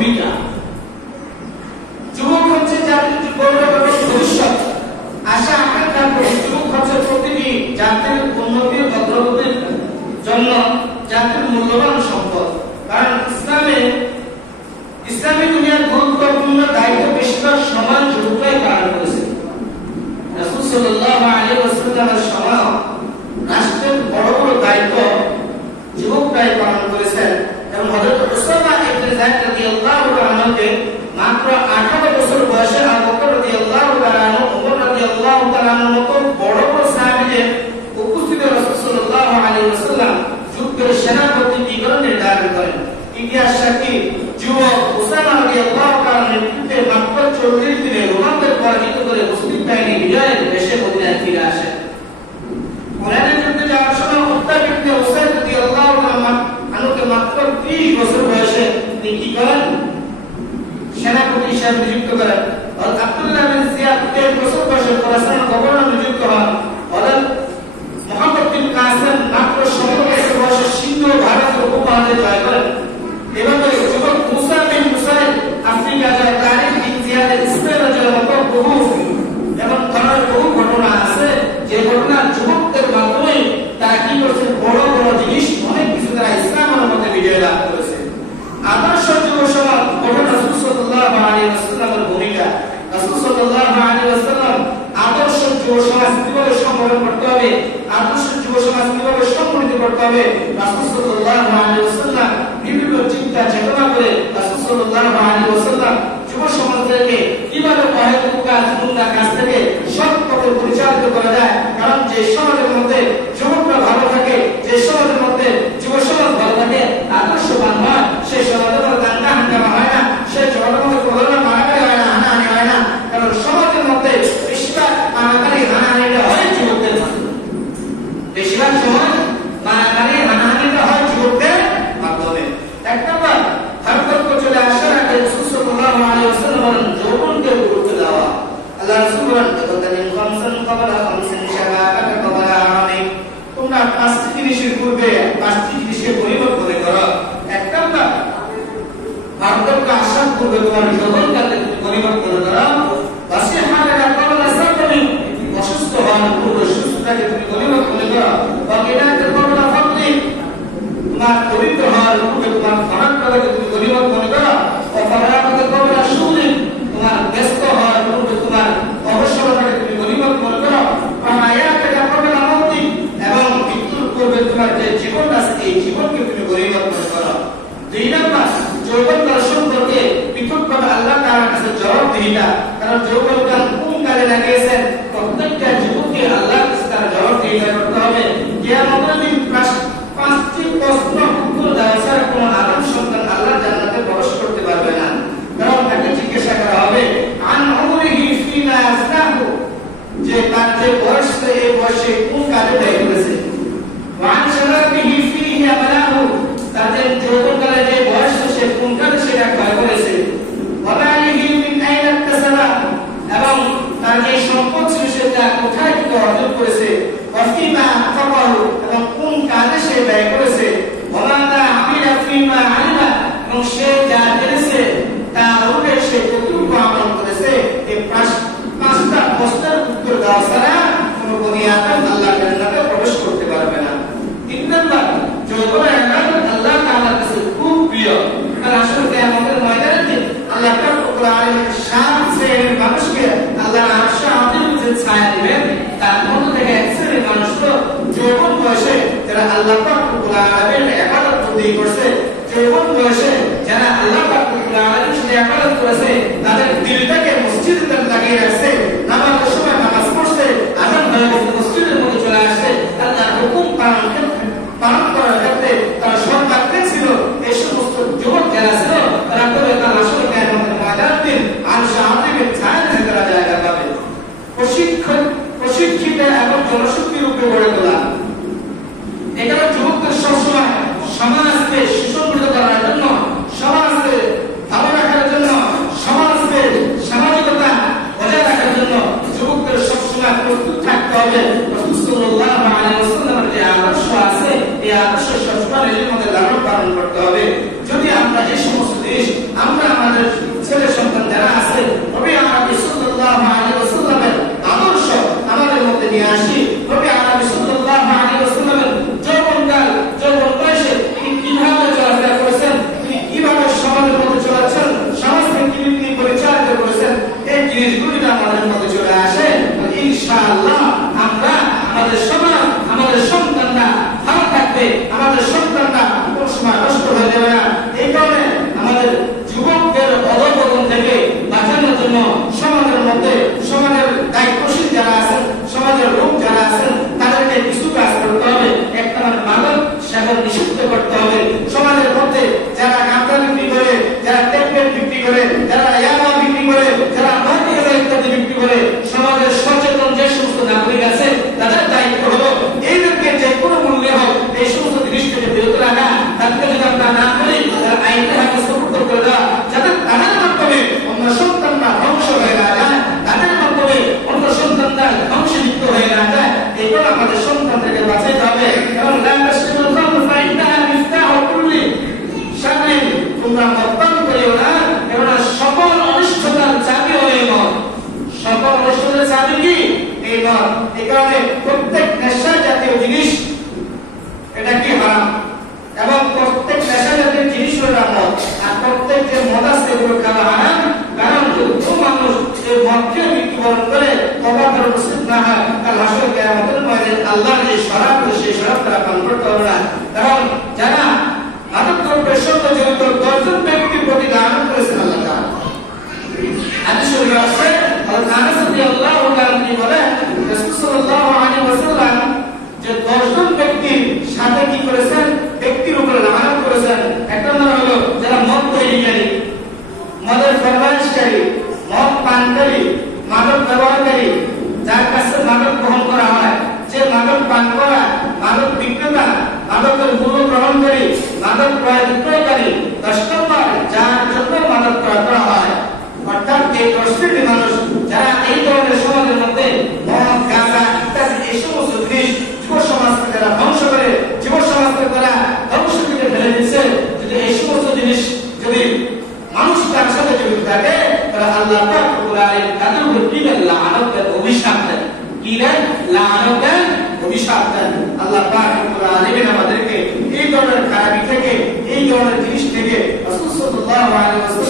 ভূমিকা। যুবক হচ্ছে জাতির গৌরব এবং ভবিষ্যৎ। আশা আকাঙ্ক্ষা যুবক হচ্ছে প্রতিটি জাতির উন্নতির অগ্রগতির জন্য জাতির মূল্যবান সম্পদ। কারণ ইসলামী দুনিয়ার গুরুত্বপূর্ণ দায়িত্ব বেশিরভাগ সমাজ যুবকরাই পালন করেছে। রাসূল সাল্লাল্লাহু আলাইহি ওয়াসাল্লামের সময় রাষ্ট্রের বড় বড় দায়িত্ব যুবকরাই পালন করেছেন এবং হযরত উসামা ইবনে যায়েদ রাদিয়াল্লাহু তাআলাকে মাত্র 18 বছর বয়সে আবু বকর রাদিয়াল্লাহু তাআলা, ওমর রাদিয়াল্লাহু তাআলার মতো বড় বড় সাহাবীদের উপস্থিত রাসূল সাল্লাল্লাহু আলাইহি ওয়াসাল্লাম যুদ্ধের সেনাপতি নির্বাচন নির্ধারণ করেন। ইতিহাস সাক্ষী যুবক উসামা রাদিয়াল্লাহু তাআলার নেতৃত্বে মাত্র 40 দিনে রোমানদের পরাজিত করে মুসলিম বাহিনী বিজয়ের দেশে মদিনায় ফিরে আসে। হুনাইনের যুদ্ধে যাওয়ার সময় উতবা ইবনে উসাইদ রাদিয়াল্লাহু তাআলা আনুকে মাত্র 30 বছর বয়সে তিনি কি করেন? সেনাপতি হিসেবে নিযুক্ত করেন। আর আব্দুল্লাহ বিন জিয়াদ 23 বছর বয়সে খোরাসানের গভর্নর নিযুক্ত হন। আর মুহাম্মদ বিন কাসিম মাত্র 17 বছর বয়সে সিন্ধু ভারতের উপমহাদেশ জয় করেন। এভাবে যুবক মুসা বিন মুসাইদ আফ্রিকা যায়। তারিখ বিন জিয়াদ ইসরায়েলের জন্য বহু এবং ধরনের বহু ঘটনা আছে যে ঘটনা যুবকদের মাধ্যমে তারা কি করছে, বড় বড় জিনিস অনেক কিছু তারা ইসলামের মধ্যে বিজয় লাভ করেছে। আদর্শ যুব সমাজ গঠন রাসূল সাল্লাল্লাহু আলাইহি ওয়াসাল্লামের ভূমিকা। রাসূল সাল্লাল্লাহু আলাইহি ওয়াসাল্লাম আদর্শ যুব সমাজ কিভাবে সংগঠন করতে হবে, আদর্শ যুব সমাজ কিভাবে সংগঠিত করতে হবে, রাসূল সাল্লাল্লাহু আলাইহি ওয়াসাল্লাম বিভিন্ন চিন্তা চেতনা করে রাসূল সাল্লাল্লাহু আলাইহি ওয়াসাল্লাম যুব সমাজকে কিভাবে অহেতুক কাজ গুনাহ কাজ থেকে সৎ পথে পরিচালিত করা যায়। কারণ যে সমাজের মধ্যে যুবকরা ভালো থাকে, যে সমাজের মধ্যে যুব সমাজ ভালো থাকে, আদর্শবান হয়, সেই সমাজের মধ্যে দাঙ্গা হাঙ্গামা হয় না, সেই সমাজের মধ্যে প্রধান মারামারি হয় না, হানাহানি হয় না। কারণ সমাজের মধ্যে বেশিরভাগ মারামারি হানাহানিটা হয় যুবকদের মাধ্যমে। বেশিরভাগ সময় মারামারি হানাহানিটা হয় যুবকদের মাধ্যমে। এক নম্বর, ভারতবর্ষ চলে আসার আগে রাসূল সাল্লাল্লাহু আলাইহি ওয়াসাল্লাম বলেন যৌবনকে গুরুত্ব দেওয়া। আল্লাহ রাসূল বলেন তাকদিন খামসান ক্বাবলা খামসিন শাবাকাতা ক্বাবলা আরামি, তোমরা 5টি জিনিসের পূর্বে 5টি জিনিসকে পরিবর্তন করো। এক নম্বর, ভারতবর্ষ আসার পূর্বে তোমার যৌবনকালকে পরিবর্তন করো। ওয়াসিহাতাকা ক্বাবলা সাকমি, অসুস্থ হওয়ার পূর্বে সুস্থতাকে তুমি পরিবর্তন করো। ওয়াকিনাতা ক্বাবলা ফাকরি, তোমার পবিত্র হওয়ার পূর্বে তোমার খরাকালকে তুমি পরিবর্তন করো। ওয়াফারাকাতা ক্বাবলা শুগলি, তোমার ব্যস্ত হওয়ার পূর্বে তোমার অবসরটাকে তুমি পরিবর্তন করো। ওয়াহায়াতাকা ক্বাবলা মাউতি, এবং মৃত্যুর পূর্বে তোমার যে জীবন আছে এই জীবনকে তুমি পরিবর্তন করো। 2 নম্বর, যৌবনকাল সম্পর্কে পৃথকভাবে আল্লাহ তাআলার কাছে জবাবদিহিতা। কারণ যৌবনকাল কোন কালে লাগিয়েছেন প্রত্যেকটা যুবককে আল্লাহর কাছে তার জবাবদিহিতা করতে হবে। কিয়ামতের দিন 5টি প্রশ্ন উত্তর দেওয়া ছাড়া কোনো আদম সন্তান আল্লাহর জান্নাতে প্রবেশ করতে পারবে না। কারণ তাকে জিজ্ঞাসা করা হবে আন উমরিহি ফিমা আসনাহু, যে তার যে বয়স এই বয়সে কোন কাজে ব্যয় করেছে। ওয়ান শারাবিহি ফিহি আমালাহু, তার যে যৌবনকালে যে বয়স সে কোন কাজে সেটা ব্যয় করেছে। ওয়ালাইহি মিন আইনা ইকতাসাবা, এবং তার যে সম্পদ ছিল সেটা কোথায় থেকে অর্জন করেছে। ওয়াফিমা আনফাকাহু, এবং কোন কাজে সে ব্যয় করেছে। ওয়ামাদা আমিলা ফিমা আলিমা, এবং সে যা জেনেছে তা অনুযায়ী সে কতটুকু আমল করেছে। এই 5টা প্রশ্নের উত্তর দেওয়া ছাড়া কোনো বনি আদম আল্লাহর জান্নাতে প্রবেশ করতে পারবে না। 3 নম্বর, যৌবনের ইবাদত আল্লাহ তাআলার কাছে খুব প্রিয়। কারণ আসলে কিয়ামতের ময়দানে আল্লাহ রব্বুল আলামিন 7 শ্রেণীর মানুষকে আল্লাহর আরশে আজিমে ছায়া দিবেন। তার মধ্যে থেকে এক শ্রেণীর মানুষ তো যৌবন বয়সে যারা আল্লাহ রব্বুল আলামিনের ইবাদত বন্দেগী করছে, যৌবন বয়সে যারা আল্লাহ রব্বুল আলামিনের ইবাদত করেছে, তাদের দিলটাকে মসজিদে লাগিয়ে রাখছে, নামাজের সময় নামাজ পড়ছে, আযান হয়ে মসজিদের মধ্যে চলে আসছে, আল্লাহর হুকুম পালন করার ক্ষেত্রে তারা সর্বাগ্রে ছিল। এই সমস্ত যুবক যারা ছিল তারা করে তারা আসলে কিয়ামতের ময়দানের দিন আরশে আজিমের ছায়াতে তারা জায়গা পাবে। প্রশিক্ষিত এবং জনশক্তি রূপে গড়ে তোলা, এটা যুবকদের সবসময় সমাজকে সুসংগঠিত করার জন্য, সমাজকে ভালো রাখার জন্য, সমাজকে সমাজের মধ্যে চলাচ্ছেন, সমাজকে কিভাবে পরিচালিত করেছেন, এই জিনিসগুলি আমাদের মধ্যে চলে আসে, ইনশাআল্লাহ আমরা আমাদের সমাজ, আমাদের সন্তানরা ভালো থাকবে, আমাদের সন্তানরা কোন সময় নষ্ট হয়ে যাবে না। এই কারণে আমাদের যুবকদের অধঃপতন থেকে বাঁচানোর জন্য সমাজের মধ্যে, সমাজের দায়িত্বশীল যারা আছেন, সমাজের লোক যারা আছেন, তাদেরকে কিছু কাজ করতে হবে। একটা মাদক সেবন নিষিদ্ধ করতে হবে। সমাজের মধ্যে যারা গাঁজা বিক্রি করে, যারা ট্যাবলেট বিক্রি করে, যারা ইয়াবা বিক্রি করে, যারা মাদক ইত্যাদি বিক্রি করে, সমাজের সচেতন যে সমস্ত নাগরিক আছে তাদের দায়িত্ব হলো এইদেরকে যে কোনো মূল্যে হোক এই সমস্ত জিনিস থেকে বিরত রাখা। তাদেরকে যদি আমরা না করি, তারা আইনের হাতে সুপর্দ করে দেওয়া, যাতে তাদের মাধ্যমে অন্য সন্তানরা ধ্বংস হয়ে না যায়, তাদের মাধ্যমে অন্য সন্তানরা ধ্বংসে লিপ্ত হয়ে না যায়। এগুলো আমাদের সন্তানদেরকে বাঁচাইতে হবে। এবং তোমরা মতপান করিও না, এগুলো সকল অনিষ্টতার চাবি হয়ে মত। সকল অনিষ্টতার চাবি কি? এই মত। এই কারণে প্রত্যেক নেশা জাতীয় জিনিস এটা কি হারাম, এবং প্রত্যেক নেশা জাতীয় জিনিস হলো মদ। আর প্রত্যেক যে মদ আছে এগুলো খাওয়া হারাম। কারণ বহু মানুষ এই মদকে মৃত্যুবরণ করে তওবা করে মুসলিম না হয়, কাল হাসর কিয়ামতের ময়দানে আল্লাহর যে শরাব, সেই শরাব তারা পান করতে হবে না। কারণ যারা মাদক দ্রব্যের সঙ্গে জড়িত 10 জন ব্যক্তির প্রতি লানত করেছেন আল্লাহ তাআলা। হাদিস শরীফে আছে, হযরত আনাস রাদিয়াল্লাহু তাআলা তিনি বলেন, রাসূল সাল্লাল্লাহু আলাইহি ওয়াসাল্লাম যে 10 জন ব্যক্তির সাথে কি করেছেন, ব্যক্তির উপরে লানত করেছেন। এক নম্বর হলো যারা মদ তৈরিকারী, মদের ফরমাইশকারী, মদ পানকারী, মাদক ব্যবহারকারী, যার কাছে মাদক গ্রহণ করা হয়, যে মাদক পান করা, মাদক বিক্রেতা, মাদকের মূল্য গ্রহণকারী, মাদক ক্রয় বিক্রয়কারী। 10 নম্বর যার জন্য মাদক ক্রয় করা হয়। অর্থাৎ এই 10 শ্রেণীর মানুষ যারা এই ধরনের সমাজের মধ্যে মদ, গাঁজা ইত্যাদি এই সমস্ত জিনিস যুব সমাজকে যারা ধ্বংস করে, যুব সমাজকে তারা ধ্বংসের দিকে ফেলে দিচ্ছে, যদি এই সমস্ত জিনিস যদি মানুষ তার সাথে জড়িত থাকে, তাহলে আল্লাহ পাক রব্বুল আলামিন তাদের উপর কি দেন? লানত দেন, অভিশাপ দেন। কি দেন? লানত দেন, অভিশাপ দেন। আল্লাহ পাক রব্বুল আলামিন আমাদেরকে এই ধরনের খারাপি থেকে, এই ধরনের জিনিস থেকে রাসূল সাল্লাল্লাহু আলাইহি ওয়াসাল্লাম